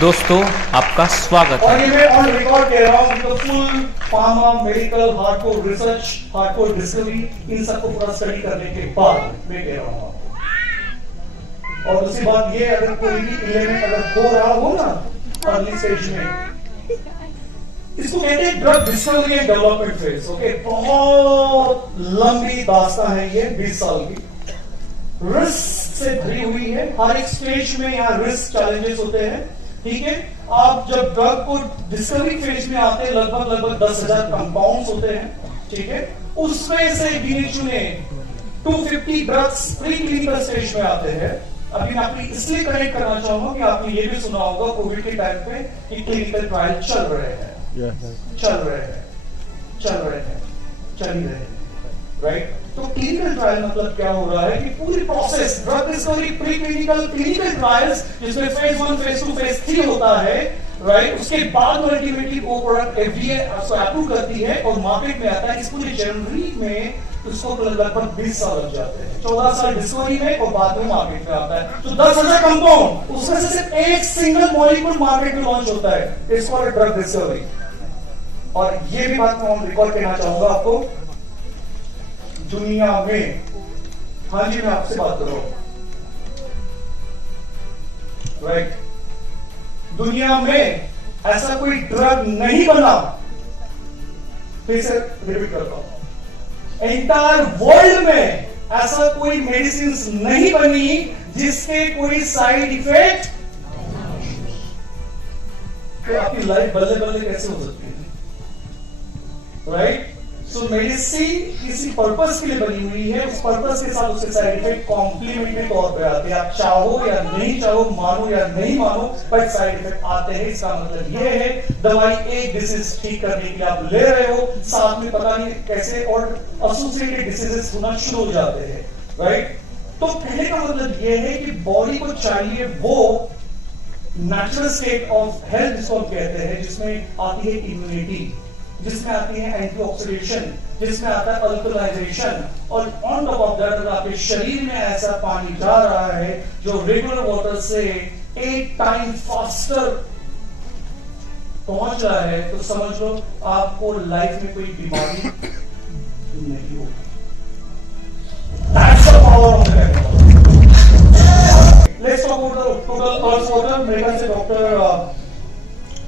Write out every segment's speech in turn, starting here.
दोस्तों आपका स्वागत और है। ये मैं ऑन रिकॉर्ड कह रहा हूँ कि full pharma medical hardcore research hardcore discovery इन सबको पूरा स्टडी करने के बाद मैं कह रहा हूँ आपको। और दूसरी बात ये, अगर कोई भी इलेमेंट अगर हो रहा हो ना अर्ली स्टेज में, इसको कहते हैं drug discovery and development phase. Okay, बहुत लंबी दास्तान है ये, 20 साल की, रिस्क से भरी हुई है। हर एक स्टेज में यहाँ रिस्क चैलेंजेस होते हैं। ठीक है, आप जब ड्रग को डिस्कवरी फेज में आते हैं, लगभग 10,000 कंपाउंड्स होते हैं। ठीक है, उसमें से गिने चुने 250 ड्रग्स प्री क्लिनिकल स्टेज में आते हैं। अभी मैं आपको इसलिए कनेक्ट करना चाहूंगा कि आपने ये भी सुना होगा कोविड के टाइम पे कि क्लिनिकल ट्रायल चल रहे हैं, चल ही रहे हैं, राइट। तो क्लिनिकल ट्रायल मतलब क्या हो रहा है कि पूरी process drug discovery pre clinical clinical trials जिसमें फेज 1 फेज 2 फेज 3 होता है, राइट। उसके बाद अल्टीमेटली वो प्रोडक्ट एफडीए अप्रूव करती है और मार्केट में आता है। इस पूरी जर्नी में उसको लगभग 20 साल लग जाते हैं, 14 साल डिस्कवरी में और बाद में मार्केट में आता है। तो 10,000 कंपाउंड, उसमें से सिर्फ एक सिंगल मॉलिक्यूल मार्केट में लॉन्च होता है, इट्स कॉल्ड ड्रग डिस्कवरी। और ये भी बात मैं रिकॉर्ड करना चाहूंगा आपको, दुनिया में, हाँ जी मैं आपसे बात कर रहा हूं, राइट, दुनिया में ऐसा कोई ड्रग नहीं बना, फिर से रिपीट करता हूं, एंटायर वर्ल्ड में ऐसा कोई मेडिसिन नहीं बनी जिसके कोई साइड इफेक्ट, तो आपकी लाइफ बल्ले बल्ले कैसे हो सकती है, राइट। सो मेडिसिन किसी पर्पस के लिए बनी हुई है, उस पर्पस के साथ उसके साइड इफेक्ट कॉम्प्लीमेंट्री तौर पे आते हैं। आप चाहो या नहीं चाहो, मानो या नहीं मानो, पर साइड इफेक्ट आते हैं। इसका मतलब ये है दवाई एक डिसीज ठीक करने के लिए आप ले रहे हो, साथ में पता नहीं कैसे और एसोसिएटेड डिसीजेस होना शुरू हो जाते हैं, राइट। तो कहने का मतलब ये है कि बॉडी को चाहिए वो नेचुरल स्टेट ऑफ हेल्थ जिसको हम कहते हैं, जिसमें आती है इम्यूनिटी, जिसमें आती है एंटीऑक्सीडेशन, जिसमें आता है अल्कलाइजेशन, और ऑन टॉप ऑफ दैट अगर आपके शरीर में ऐसा पानी जा रहा है जो रेगुलर वाटर से 8 टाइम फास्टर पहुंच रहा है, तो समझ लो आपको लाइफ में कोई बीमारी नहीं होगी। That's the power of the chemical. Let's talk about the total Earth's water. मेरे ख्याल से doctor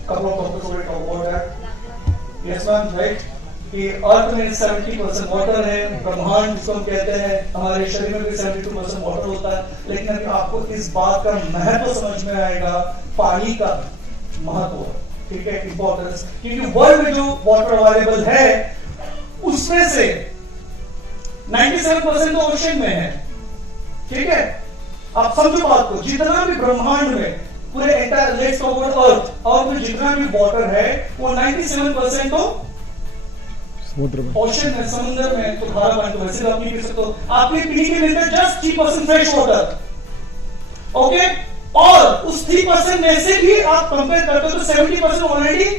couple of doctors already talk about that. Yes ma'am, right, कि अर्थ में 70% वाटर है, ब्रह्मांड जिसको हम कहते हैं, हमारे शरीर में भी 72% वाटर होता है। लेकिन अभी आपको इस बात का महत्व समझ में आएगा, पानी का महत्व, ठीक है, इंपॉर्टेंस, क्योंकि वर्ल्ड में जो वाटर अवेलेबल है उसमें से 97% तो ओशन में है, ठीक है। आप समझो बात को, जितना भी ब्रह्मांड में पूरे entire let's talk about earth और में जितना भी वाटर है वो 97% तो समुद्र में, ओशन में, समुद्र में। तो खारा पानी तो वैसे आप नहीं पी सकते, आपके पीने के लिए जस्ट 3% फ्रेश वाटर, ओके। और उस 3% में से भी आप कंपेयर करते हो तो 70% ऑलरेडी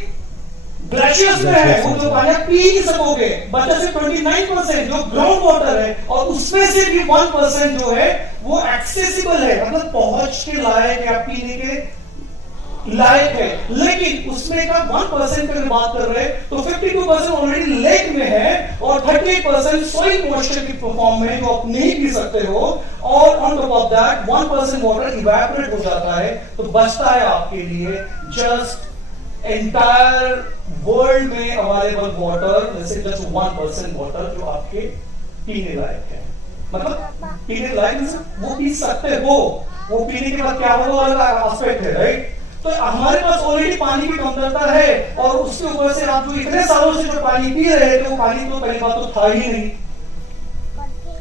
ग्लेशियर्स में है, वो जो पानी आप पी नहीं सकोगे। बचा सिर्फ 29% जो ग्राउंड वाटर है, और उसमें से भी 1% जो है वो एक्सेसिबल है, मतलब पहुंच के लायक है, आप पीने के लायक है। लेकिन उसमें का 1% की बात कर रहे हैं तो 52% ऑलरेडी लेक में है और 38% सॉइल मॉइस्चर की फॉर्म में जो आप नहीं पी सकते हो, और on top of that 1% water evaporate हो जाता है। तो बचता है आपके लिए जस्ट एंटायर वर्ल्ड में अवेलेबल वाटर, जैसे जस्ट 1% वाटर जो आपके पीने लायक है, मतलब पीने लायक वो पी सकते हो, वो पीने के बाद क्या होगा अलग एस्पेक्ट है, राइट। तो हमारे पास ऑलरेडी पानी की कमतरता है, और उसके ऊपर से आप जो इतने सालों से जो पानी पी रहे थे वो पानी तो पहली बात तो था ही नहीं,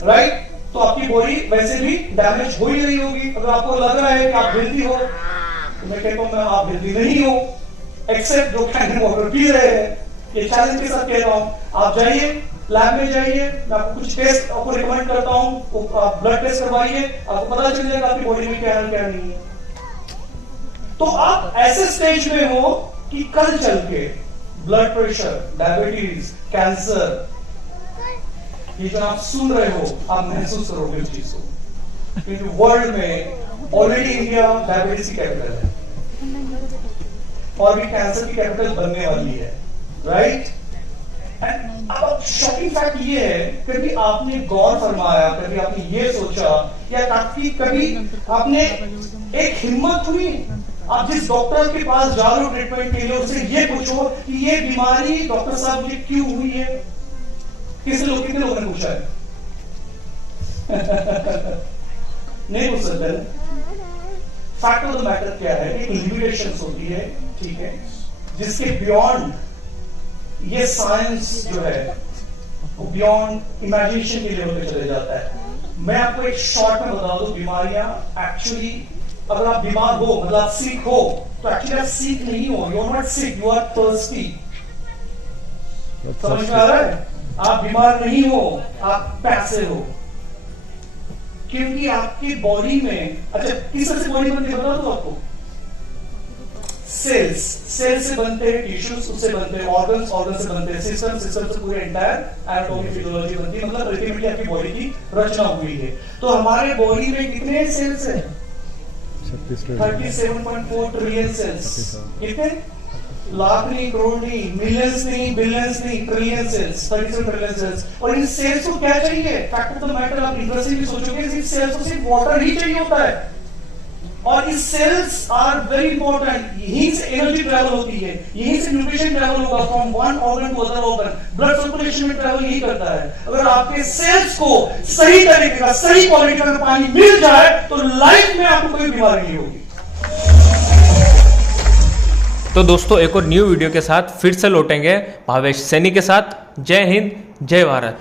राइट। तो आपकी बॉडी वैसे भी डैमेज हो ही रही होगी। अगर आपको लग रहा है कि आप हेल्दी हो, तो मैं कहता हूं मैं आप हेल्दी नहीं हो, एक्सेप्ट जो कैन वाटर पी रहे हैं। ये चैलेंज के साथ कह रहा हूं, आप जाइए लैब में जाइए, मैं आपको कुछ टेस्ट आपको रिकमेंड करता हूं, आप ब्लड टेस्ट करवाइए, आपको पता चल जाएगा आपकी बॉडी में क्या है क्या नहीं है। तो आप ऐसे स्टेज में हो कि कल चल के ब्लड प्रेशर, डायबिटीज, कैंसर, ये जो आप सुन रहे हो आप महसूस करोगे उस चीज को, क्योंकि वर्ल्ड में ऑलरेडी इंडिया डायबिटीज की कैपिटल है। और भी कैंसर की कैपिटल बनने वाली है, राइट। अब शॉकिंग फैक्ट ये है, कभी आपने गौर फरमाया, कभी आपने ये सोचा, या काफी कभी आपने एक हिम्मत हुई, आप जिस डॉक्टर के पास जा रहे हो ट्रीटमेंट के लिए, उससे ये पूछो कि ये बीमारी डॉक्टर साहब मुझे क्यों हुई है? कितने लोगों ने पूछा है? नहीं पूछ सकते। फैक्ट ऑफ द मैटर क्या है, एक लिमिटेशंस होती है, ठीक है, जिसके बियॉन्ड ये साइंस जो है वो बियॉन्ड इमेजिनेशन के लेवल पे चले जाता है। मैं आपको एक शॉर्ट में बता दूं, बीमारियां एक्चुअली, अगर आप बीमार हो मतलब आप सिक हो, तो एक्चुअली आप सिक नहीं हो, you are not sick, you are thirsty. समझ में आ रहा है? आप बीमार नहीं हो, आप पैसे हो, क्योंकि आपकी बॉडी में, अच्छा किस तरह से बॉडी बनती है बता दो आपको। सेल्स से बनते हैं, टिश्यूज उससे बनते हैं, ऑर्गन से बनते हैं, सिस्टम से पूरे एंटायर एनाटॉमी फिजियोलॉजी बनती है, मतलब अल्टीमेटली आपकी बॉडी की रचना हुई है। तो हमारे बॉडी में कितने सेल्स हैं? 37.4 ट्रिलियन सेल्स। कितने? लाख नहीं, करोड़ नहीं, मिलियंस नहीं, बिलियंस नहीं, ट्रिलियन सेल्स, 37 ट्रिलियन सेल्स। और इन सेल्स को क्या चाहिए? फैक्ट ऑफ द मैटर, आप इंटरेस्टिंगली सोचोगे, इस सेल्स को सिर्फ वाटर ही चाहिए होता है, और इस सेल्स आर वेरी इंपॉर्टेंट। यहीं से एनर्जी ट्रैवल होती है, यहीं से न्यूट्रिशन ट्रैवल होगा from one organ to other organ, blood circulation में ट्रैवल यही करता है। अगर आपके सेल्स को सही तरीके का, सही क्वालिटी का पानी मिल जाए तो लाइफ में आपको कोई बीमारी नहीं होगी। तो दोस्तों एक और न्यू वीडियो के साथ फिर से लौटेंगे भावेश सैनी के साथ। जय हिंद, जय भारत।